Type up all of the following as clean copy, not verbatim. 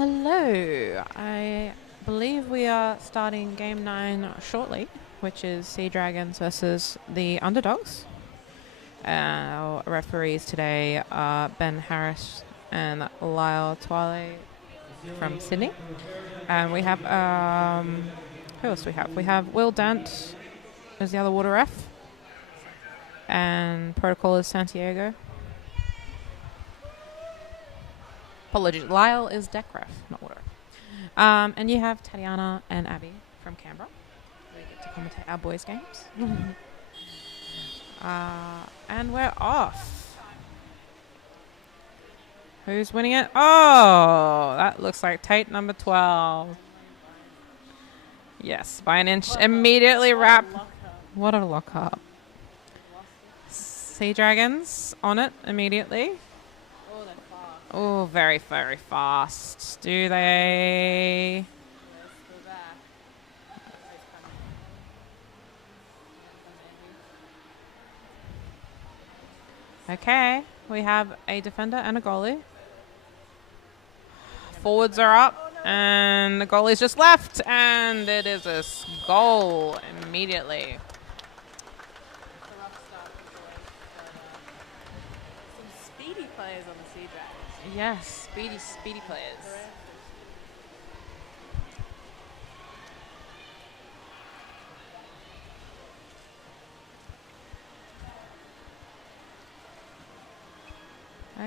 Hello. I believe we are starting game 9 shortly, which is Seadragons versus the Underdogs. Our referees today are Ben Harris and Lyle Twale from Sydney. And we have, who else do we have? We have Will Dent as the other water ref. And protocol is Santiago. Apologies, Lyle is deck ref, not water ref. And you have Tatiana and Abby from Canberra. They get to commentate our boys' games. And we're off. Who's winning it? Oh, that looks like Tate number 12. Yes, by an inch. Immediately wrap. What a lock-up. Seadragons on it immediately. Oh, they're fast. Oh, very, very fast. Do they? Yes, they're back. Okay, we have a defender and a goalie. Forwards are up, and the goalie's just left, and it is a goal immediately. It's a rough start for the boys, but some speedy players on the Seadragons. Yes, speedy players.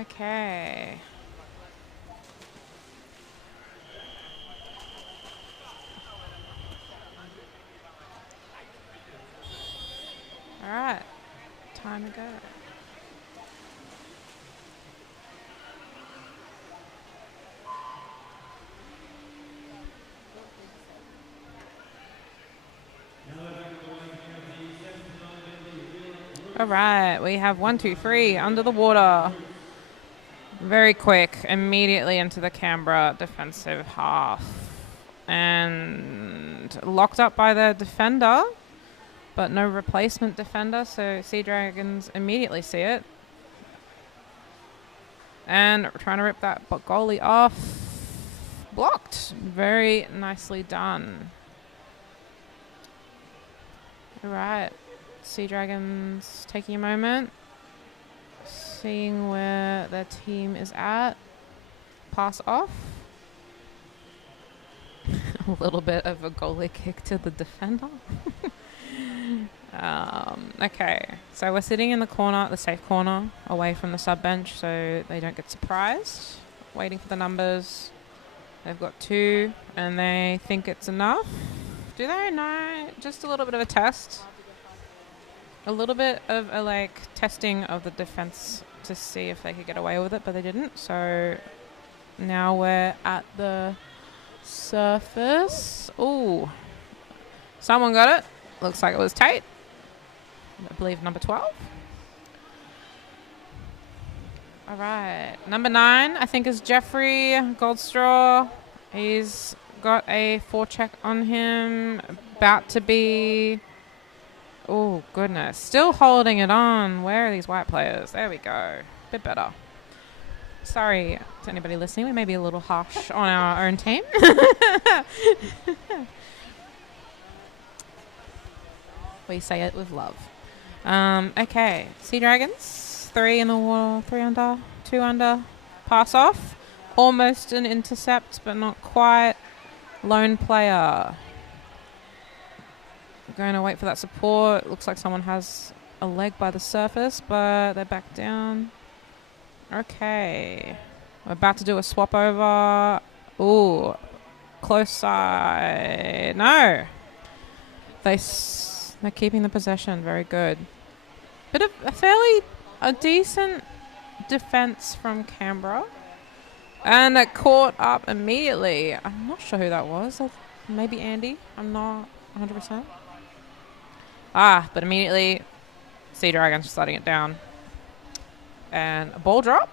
Okay. All right, time to go. All right, we have 1, 2, 3 under the water. Very quick, immediately into the Canberra defensive half. And locked up by the defender, but no replacement defender, so Seadragons immediately see it. And trying to rip that goalie off. Blocked. Very nicely done. All right. Seadragons taking a moment, seeing where their team is at. Pass off. A little bit of a goalie kick to the defender. Okay, so we're sitting in the corner, the safe corner, away from the sub bench, so they don't get surprised. Waiting for the numbers. They've got 2, and they think it's enough. Do they? No, just a little bit of a test. A little bit of a testing of the defense to see if they could get away with it, but they didn't. So now we're at the surface. Ooh, someone got it. Looks like it was Tate. I believe number 12. All right, number 9 I think is Jeffrey Goldstraw. He's got a forecheck on him. About to be. Oh, goodness. Still holding it on. Where are these white players? There we go. Bit better. Sorry to anybody listening. We may be a little harsh on our own team. We say it with love. Okay. Seadragons. 3 in the water. 3 under. 2 under. Pass off. Almost an intercept, but not quite. Lone player. Going to wait for that support. Looks like someone has a leg by the surface, but they're back down. Okay. We're about to do a swap over. Ooh. Close side. No. They're keeping the possession. Very good. Bit of a decent defense from Canberra. And it caught up immediately. I'm not sure who that was. Maybe Andy. I'm not 100%. But immediately, Seadragons sliding it down. And a ball drop.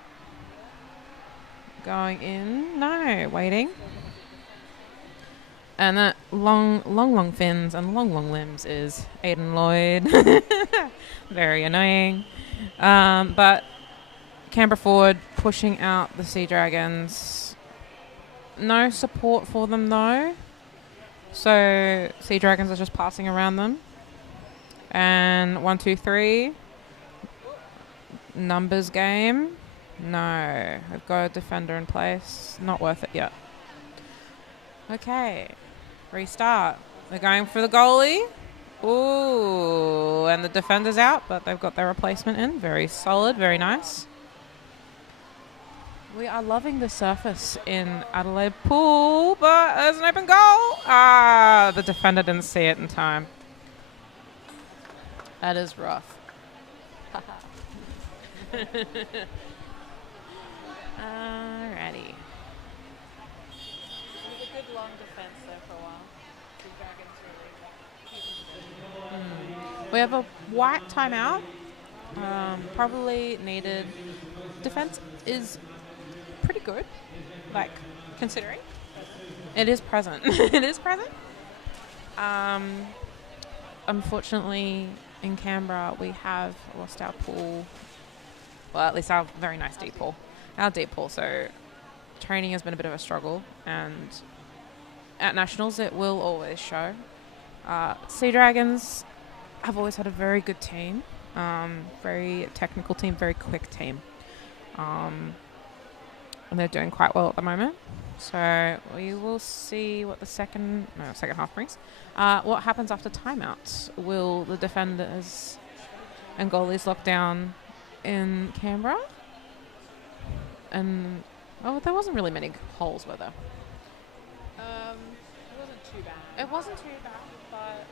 Going in. No, waiting. And that long fins and long limbs is Aiden Lloyd. Very annoying. But Canberra forward pushing out the Seadragons. No support for them though. So Seadragons are just passing around them. And 1, 2, 3. Numbers game. No. We've got a defender in place. Not worth it yet. Okay. Restart. They're going for the goalie. Ooh. And the defender's out, but they've got their replacement in. Very solid. Very nice. We are loving the surface in Adelaide Pool, but there's an open goal. The defender didn't see it in time. That is rough. Alrighty. It was a good long defense there for a while. Seadragons really. We have a white timeout. Probably needed. Defense is pretty good, like considering. It is present. It is present. Unfortunately, in Canberra, we have lost our pool. Well, at least our very nice deep pool. Our deep pool. So training has been a bit of a struggle, and at Nationals, it will always show. Seadragons have always had a very good team, very technical team, very quick team. And they're doing quite well at the moment. So we will see what the second half brings. What happens after timeouts? Will the defenders and goalies lock down in Canberra? And there wasn't really many holes, were there? It wasn't too bad. It wasn't too bad, but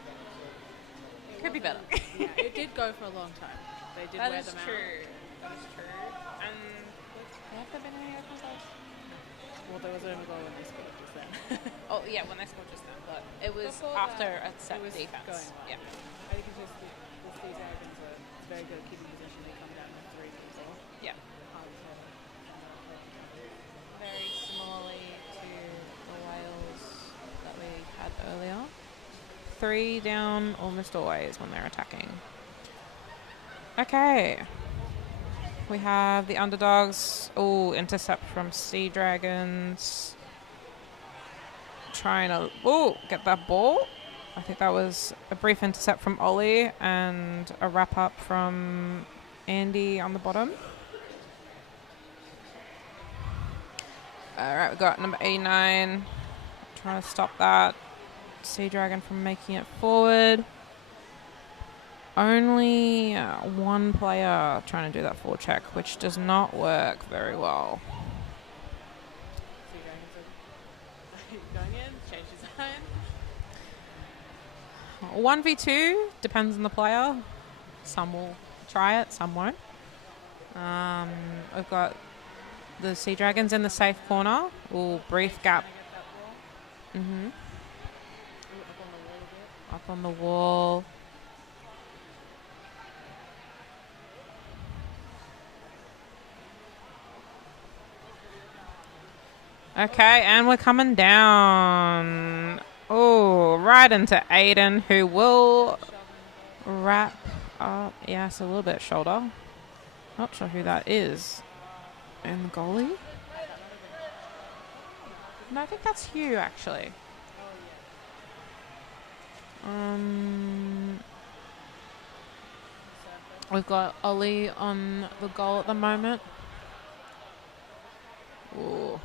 it could be better. Yeah, it did go for a long time. They did wear them out. That is true. And have there been any open goals? Well, there was only goal when they scored just then. Oh yeah, when they scored just then, but it was Before after that, a set it was defense. going well. Yeah. I think it's just the Seadragons are very good at keeping possession. They come down with 3 games all. Yeah. Very similarly to the Wales that we had earlier. 3 down almost always when they're attacking. Okay. We have the Underdogs. Oh, intercept from Seadragons. Trying to get that ball. I think that was a brief intercept from Ollie and a wrap up from Andy on the bottom. All right, we've got number 89 trying to stop that Seadragon from making it forward. Only one player trying to do that forward check, which does not work very well. Seadragons are going in, change design. 1v2 depends on the player. Some will try it, some won't. We've got the Seadragons in the safe corner. Ooh, brief gap. Mm-hmm. Up on the wall. Okay, and we're coming down. Oh, right into Aiden, who will wrap up. Yes, a little bit shoulder. Not sure who that is. And the goalie? No, I think that's Hugh, actually. We've got Ollie on the goal at the moment. Ooh.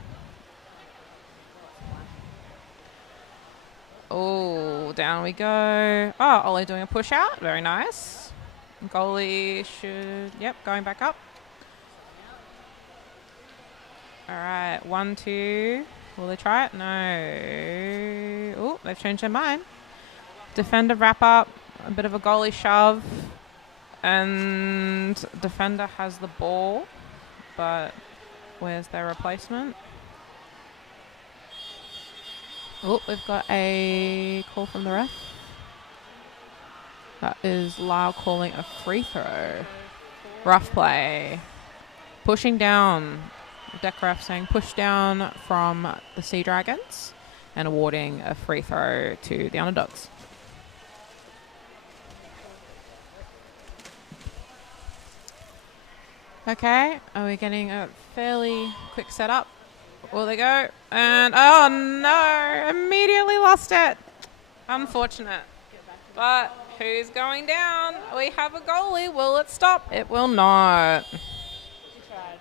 Oh, down we go. Oh, Ollie doing a push out. Very nice. Goalie should, going back up. All right, 1, 2. Will they try it? No. Oh, they've changed their mind. Defender wrap up. A bit of a goalie shove. And defender has the ball. But where's their replacement? Oh, we've got a call from the ref. That is Lyle calling a free throw. Rough play. Pushing down. Deck ref saying push down from the Seadragons and awarding a free throw to the Underdogs. Okay, are we getting a fairly quick setup? Will they go? And oh no, immediately lost it. Unfortunate. But who's going down? We have a goalie. Will it stop? It will not. She tried.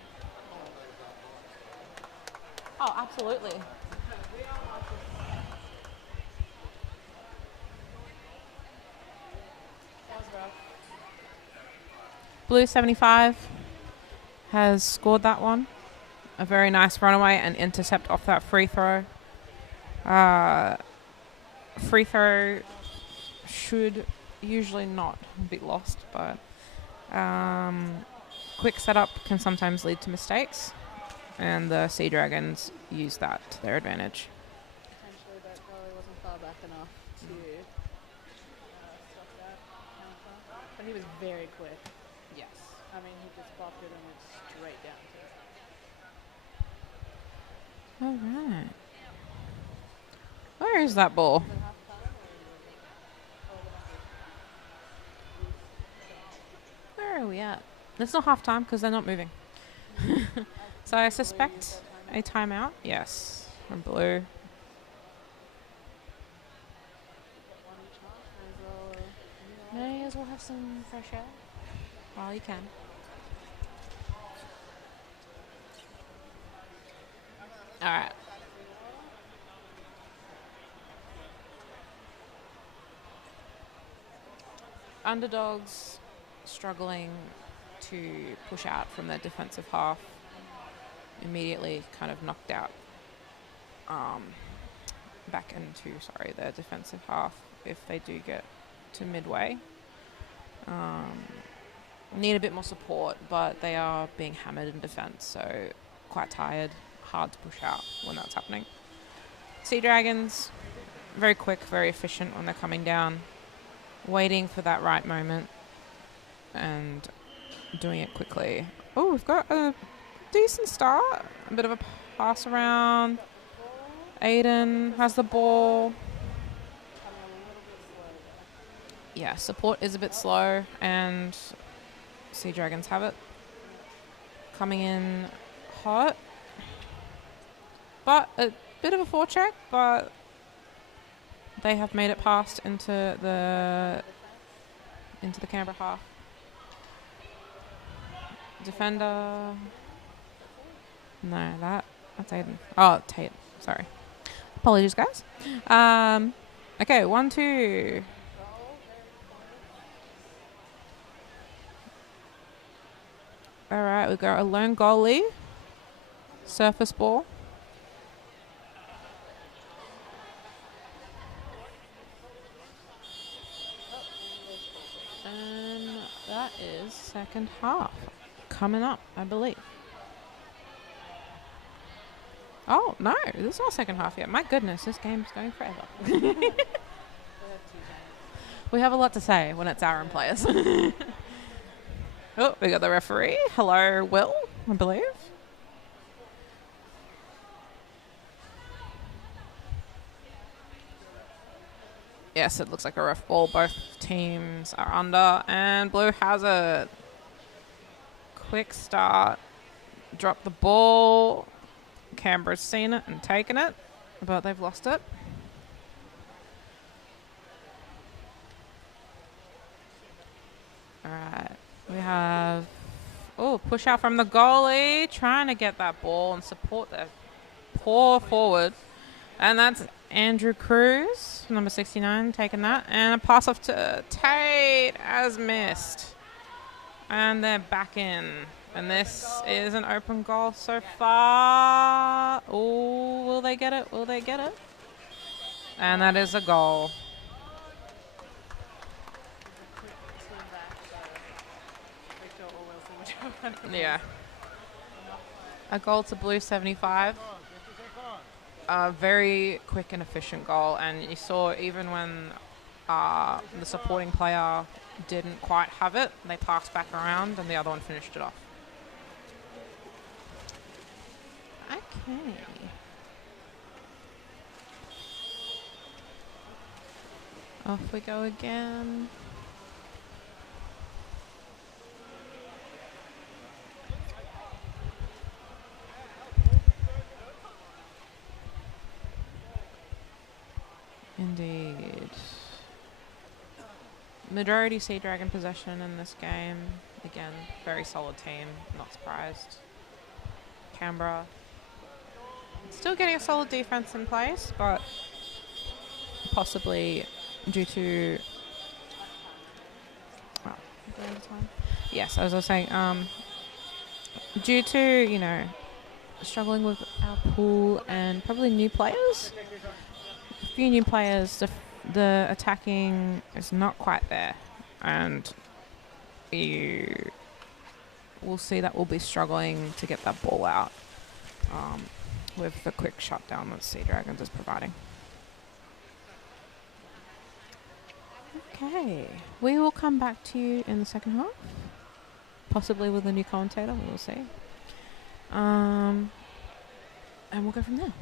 Oh, absolutely. That was rough. Blue 75 has scored that one. A very nice runaway and intercept off that free throw. Free throw should usually not be lost, but quick setup can sometimes lead to mistakes, and the Seadragons use that to their advantage. Potentially that goalie wasn't far back enough to stop that counter. But he was very quick. Yes. I mean, he just popped it and went straight down to it. All right. Where is that ball? Is it half time or Where are we at? It's not half time because they're not moving. So I suspect a timeout. Yes, from Blue. one each half? May as well have some fresh air while you can. All right. Underdogs struggling to push out from their defensive half. Immediately kind of knocked out back into, their defensive half if they do get to midway. Need a bit more support, but they are being hammered in defense, so quite tired. Hard to push out when that's happening. Seadragons, very quick, very efficient when they're coming down. Waiting for that right moment and doing it quickly. Oh, we've got a decent start. A bit of a pass around. Aiden has the ball. Yeah, support is a bit slow and Seadragons have it. Coming in hot. But a bit of a forecheck, but they have made it past into the Canberra half. Defender. No, that's Aiden. Oh, Tate. Sorry. Apologies, guys. Okay, 1-2. All right, we've got a lone goalie. Surface ball. And that is second half coming up, I believe. Oh, no, this is not second half yet. My goodness, this game's going forever. We have a lot to say when it's our own players. Oh, we got the referee. Hello, Will, I believe. Yes, it looks like a rough ball. Both teams are under, and Blue has it. Quick start. Drop the ball. Canberra's seen it and taken it, but they've lost it. All right. We have, push out from the goalie. Trying to get that ball and support their poor forward. And that's Andrew Cruz, number 69, taking that. And a pass off to Tate as missed. And they're back in. And this is an open goal so far. Oh, will they get it? Will they get it? And that is a goal. Yeah. A goal to Blue 75. A very quick and efficient goal. And you saw even when the supporting player didn't quite have it, they passed back around and the other one finished it off. Okay. Off we go again. Indeed. Majority Seadragon possession in this game. Again, very solid team. Not surprised. Canberra. Still getting a solid defense in place, but possibly due to... Well, yes, as I was saying, due to, you know, struggling with our pool and probably new players. A few new players, the attacking is not quite there, and you will see that we'll be struggling to get that ball out with the quick shutdown that Seadragons is providing. Okay, we will come back to you in the second half, possibly with a new commentator, we will see. And we'll go from there.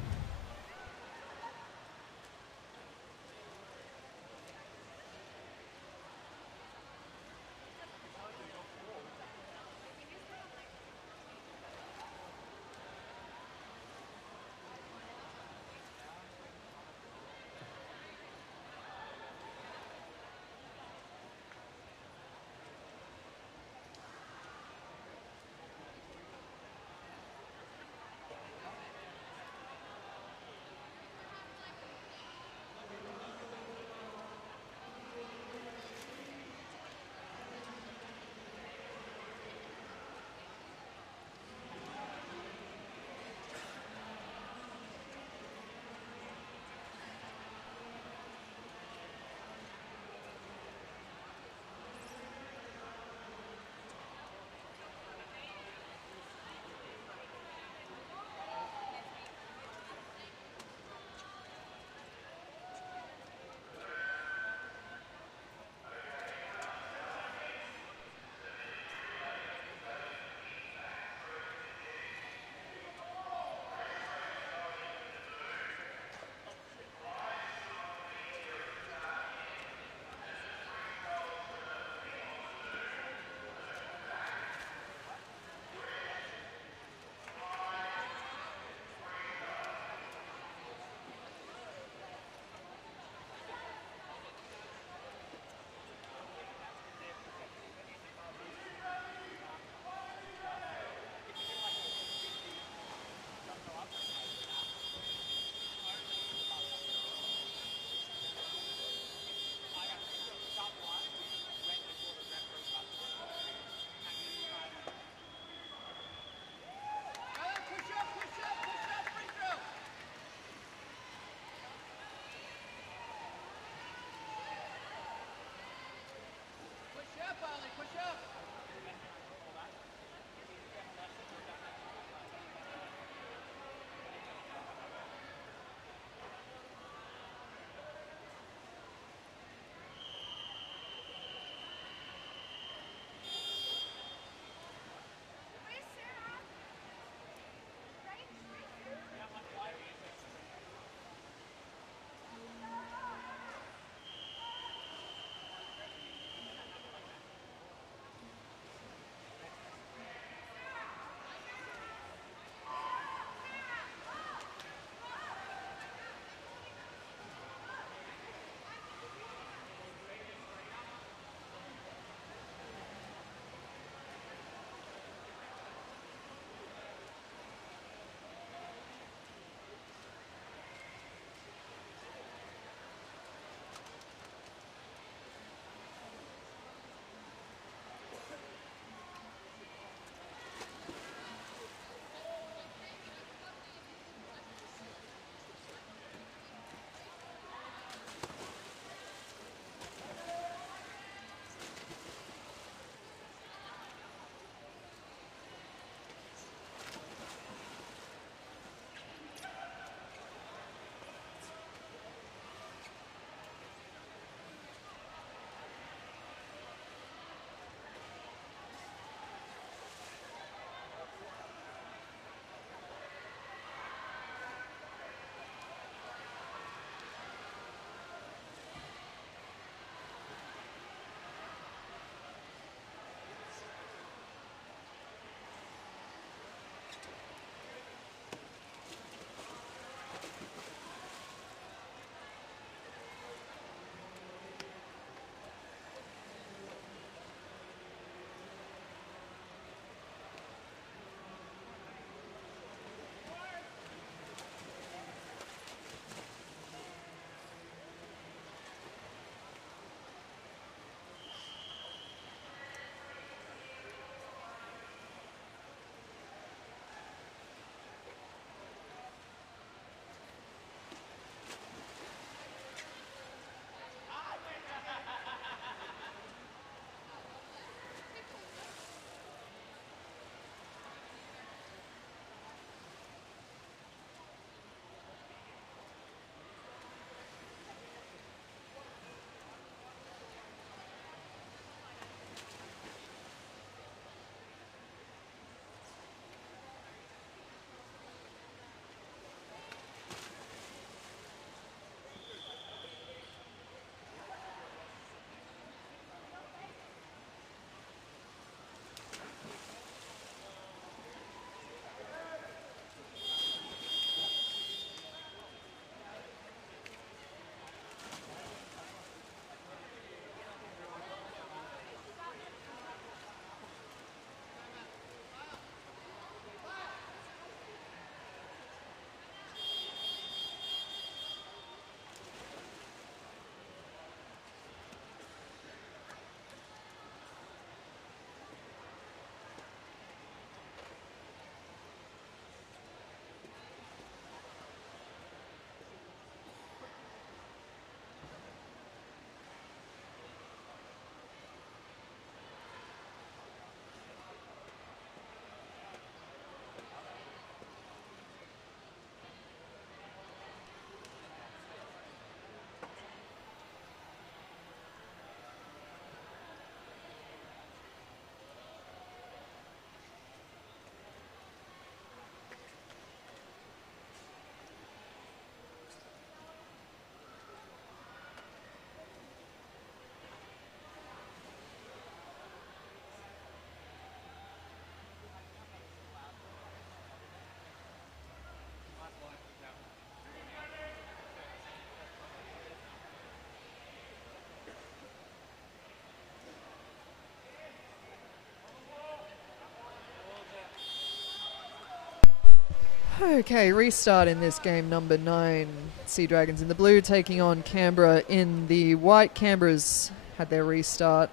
Okay, restart in this game number 9. Seadragons in the blue taking on Canberra in the white. Canberra's had their restart.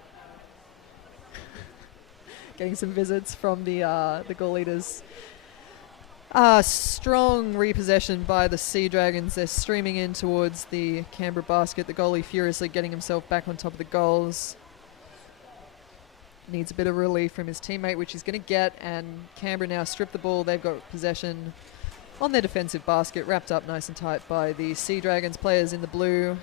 Getting some visits from the goal leaders. Strong repossession by the Seadragons. They're streaming in towards the Canberra basket. The goalie furiously getting himself back on top of the goals. Needs a bit of relief from his teammate, which he's going to get, and Canberra now strip the ball. They've got possession on their defensive basket, wrapped up nice and tight by the Seadragons players in the blue.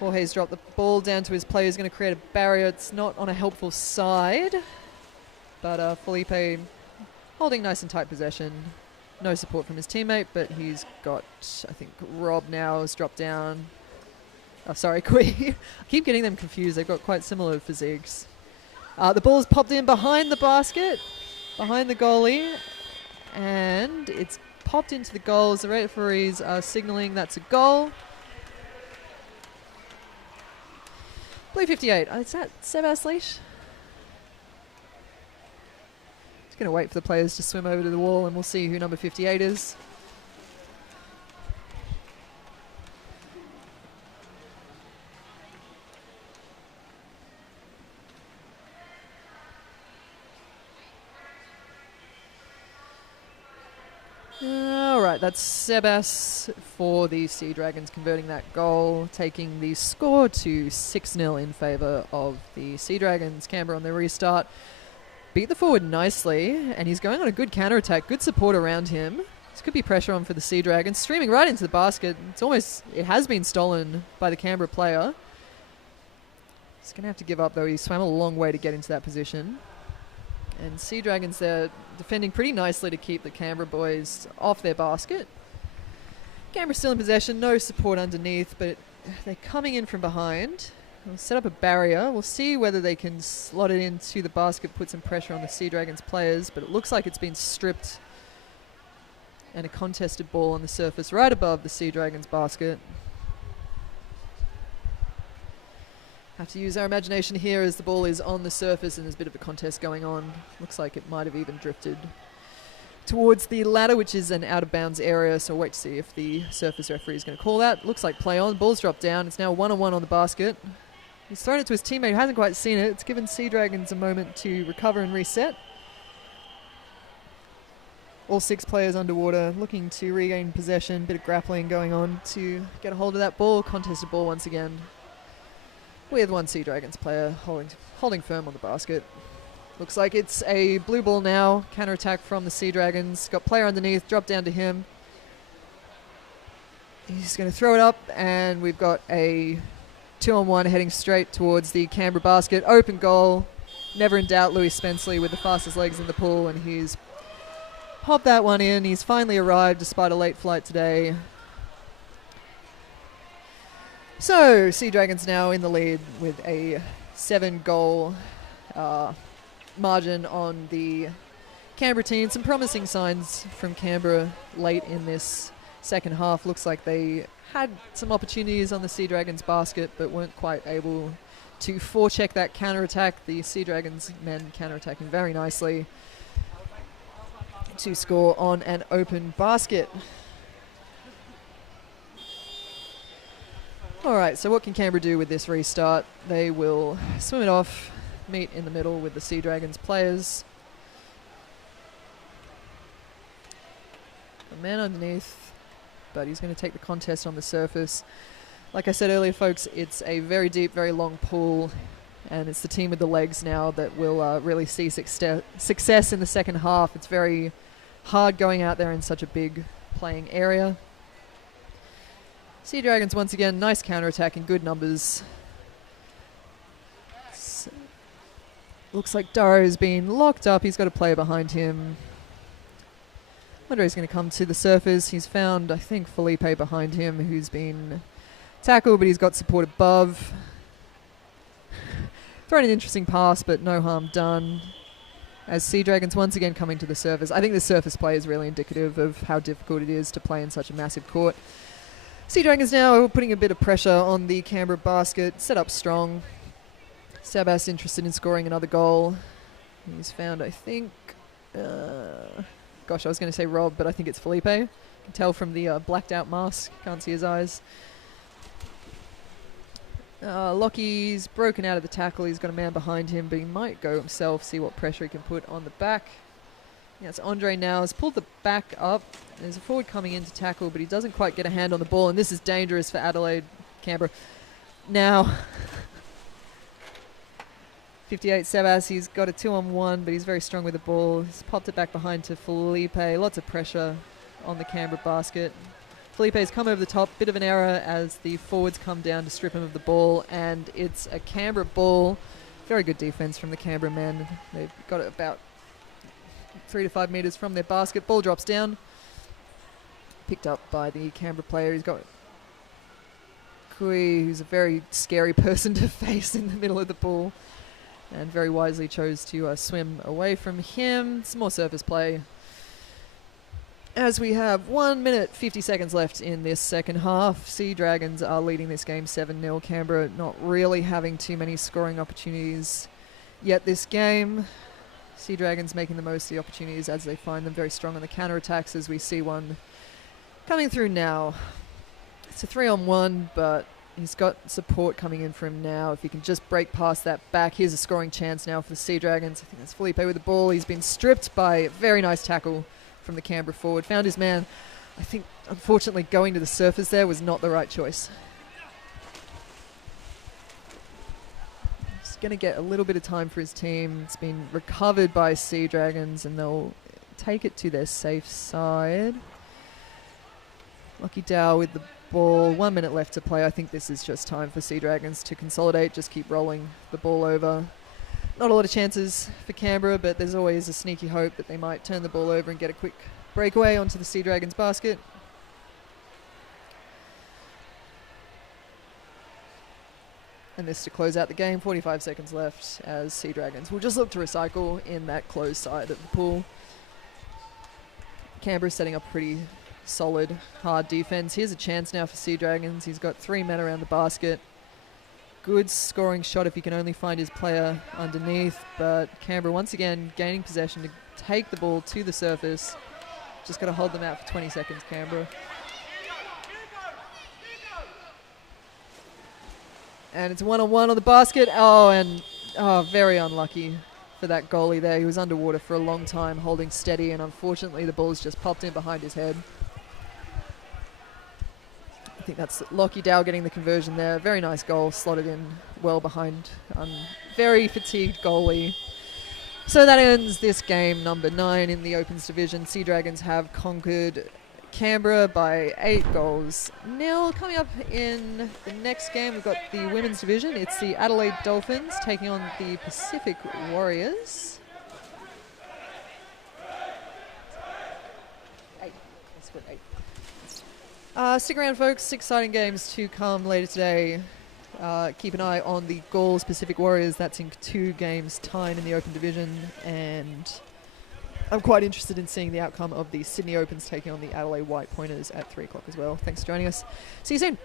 Jorge's dropped the ball down to his player. He's going to create a barrier. It's not on a helpful side, but Felipe holding nice and tight possession. No support from his teammate, but he's got, I think, Rob now has dropped down. Oh, sorry, Kui. I keep getting them confused. They've got quite similar physiques. The ball's popped in behind the basket, behind the goalie, and it's popped into the goals. The referees are signalling that's a goal. Blue 58. Is that Sebas Leash? Just going to wait for the players to swim over to the wall, and we'll see who number 58 is. Alright, that's Sebas for the Seadragons converting that goal, taking the score to 6-0 in favour of the Seadragons. Canberra on their restart beat the forward nicely, and he's going on a good counter-attack, good support around him. This could be pressure on for the Seadragons, streaming right into the basket. It has been stolen by the Canberra player. He's going to have to give up though. He swam a long way to get into that position. And Seadragons there defending pretty nicely to keep the Canberra boys off their basket. Canberra still in possession, no support underneath, but they're coming in from behind. They'll set up a barrier. We'll see whether they can slot it into the basket, put some pressure on the Seadragons players, but it looks like it's been stripped. And a contested ball on the surface right above the Seadragons basket. Have to use our imagination here as the ball is on the surface and there's a bit of a contest going on. Looks like it might have even drifted towards the ladder, which is an out of bounds area, so wait to see if the surface referee is going to call that. Looks like play on. Ball's dropped down. It's now 1-on-1 on the basket. He's thrown it to his teammate who hasn't quite seen it. It's given Seadragons a moment to recover and reset. All 6 players underwater looking to regain possession. Bit of grappling going on to get a hold of that ball. Contested ball once again, with one Seadragons player holding firm on the basket. Looks like it's a blue ball now. Counter-attack from the Seadragons. Got player underneath, drop down to him. He's going to throw it up, and we've got a 2-on-1 heading straight towards the Canberra basket. Open goal. Never in doubt, Louis Spenceley with the fastest legs in the pool, and he's popped that one in. He's finally arrived despite a late flight today. So, Seadragons now in the lead with a 7-goal margin on the Canberra team. Some promising signs from Canberra late in this second half. Looks like they had some opportunities on the Seadragons basket, but weren't quite able to forecheck that counter-attack. The Seadragons men counter-attacking very nicely to score on an open basket. Alright, so what can Canberra do with this restart? They will swim it off, meet in the middle with the Seadragons players. A man underneath, but he's going to take the contest on the surface. Like I said earlier, folks, it's a very deep, very long pool, and it's the team with the legs now that will really see success in the second half. It's very hard going out there in such a big playing area. Seadragons once again, nice counter-attack in good numbers. Looks like Darrow's been locked up. He's got a player behind him. Wonder he's going to come to the surface. He's found, I think, Felipe behind him, who's been tackled, but he's got support above. Thrown an interesting pass, but no harm done. As Seadragons once again coming to the surface. I think the surface play is really indicative of how difficult it is to play in such a massive court. Seadragons now putting a bit of pressure on the Canberra basket. Set up strong. Sebas interested in scoring another goal. He's found, I think, Gosh, I was going to say Rob, but I think it's Felipe. You can tell from the blacked out mask. Can't see his eyes. Lockie's broken out of the tackle. He's got a man behind him, but he might go himself, see what pressure he can put on the back. Yeah, it's Andre now. Has pulled the back up. There's a forward coming in to tackle, but he doesn't quite get a hand on the ball, and this is dangerous for Adelaide, Canberra. Now, 58 Sebas, he's got a 2-on-1, but he's very strong with the ball. He's popped it back behind to Felipe. Lots of pressure on the Canberra basket. Felipe's come over the top, bit of an error as the forwards come down to strip him of the ball, and it's a Canberra ball. Very good defense from the Canberra men. They've got it about 3 to 5 metres from their basket. Ball drops down. Picked up by the Canberra player. He's got Kui, who's a very scary person to face in the middle of the ball, and very wisely chose to swim away from him. Some more surface play. As we have 1 minute 50 seconds left in this second half, Seadragons are leading this game 7-0. Canberra not really having too many scoring opportunities yet this game. Seadragons making the most of the opportunities as they find them, very strong on the counter-attacks, as we see one coming through now. It's a 3-on-1, but he's got support coming in for him now. If he can just break past that back, here's a scoring chance now for the Seadragons. I think that's Felipe with the ball. He's been stripped by a very nice tackle from the Canberra forward. Found his man. I think, unfortunately, going to the surface there was not the right choice. He's going to get a little bit of time for his team. It's been recovered by Seadragons, and they'll take it to their safe side. Lucky Dow with the ball. 1 minute left to play. I think this is just time for Seadragons to consolidate, just keep rolling the ball over. Not a lot of chances for Canberra, but there's always a sneaky hope that they might turn the ball over and get a quick breakaway onto the Seadragons basket. And this to close out the game. 45 seconds left as Seadragons will just look to recycle in that closed side of the pool. Canberra setting up pretty solid, hard defense. Here's a chance now for Seadragons. He's got 3 men around the basket. Good scoring shot if he can only find his player underneath, but Canberra once again gaining possession to take the ball to the surface. Just got to hold them out for 20 seconds, Canberra. And it's 1-on-1 on the basket. Very unlucky for that goalie there. He was underwater for a long time, holding steady, and unfortunately the ball's just popped in behind his head. I think that's Lockie Dow getting the conversion there. Very nice goal, slotted in well behind very fatigued goalie. So that ends this game number 9 in the Opens division. Seadragons have conquered Canberra by 8-0. Coming up in the next game, we've got the women's division. It's the Adelaide Dolphins taking on the Pacific Warriors. 8. Let's put 8. Stick around, folks. Exciting games to come later today. Keep an eye on the Gauls Pacific Warriors. That's in 2 games' time in the Open Division. And I'm quite interested in seeing the outcome of the Sydney Opens taking on the Adelaide White Pointers at 3 o'clock as well. Thanks for joining us. See you soon.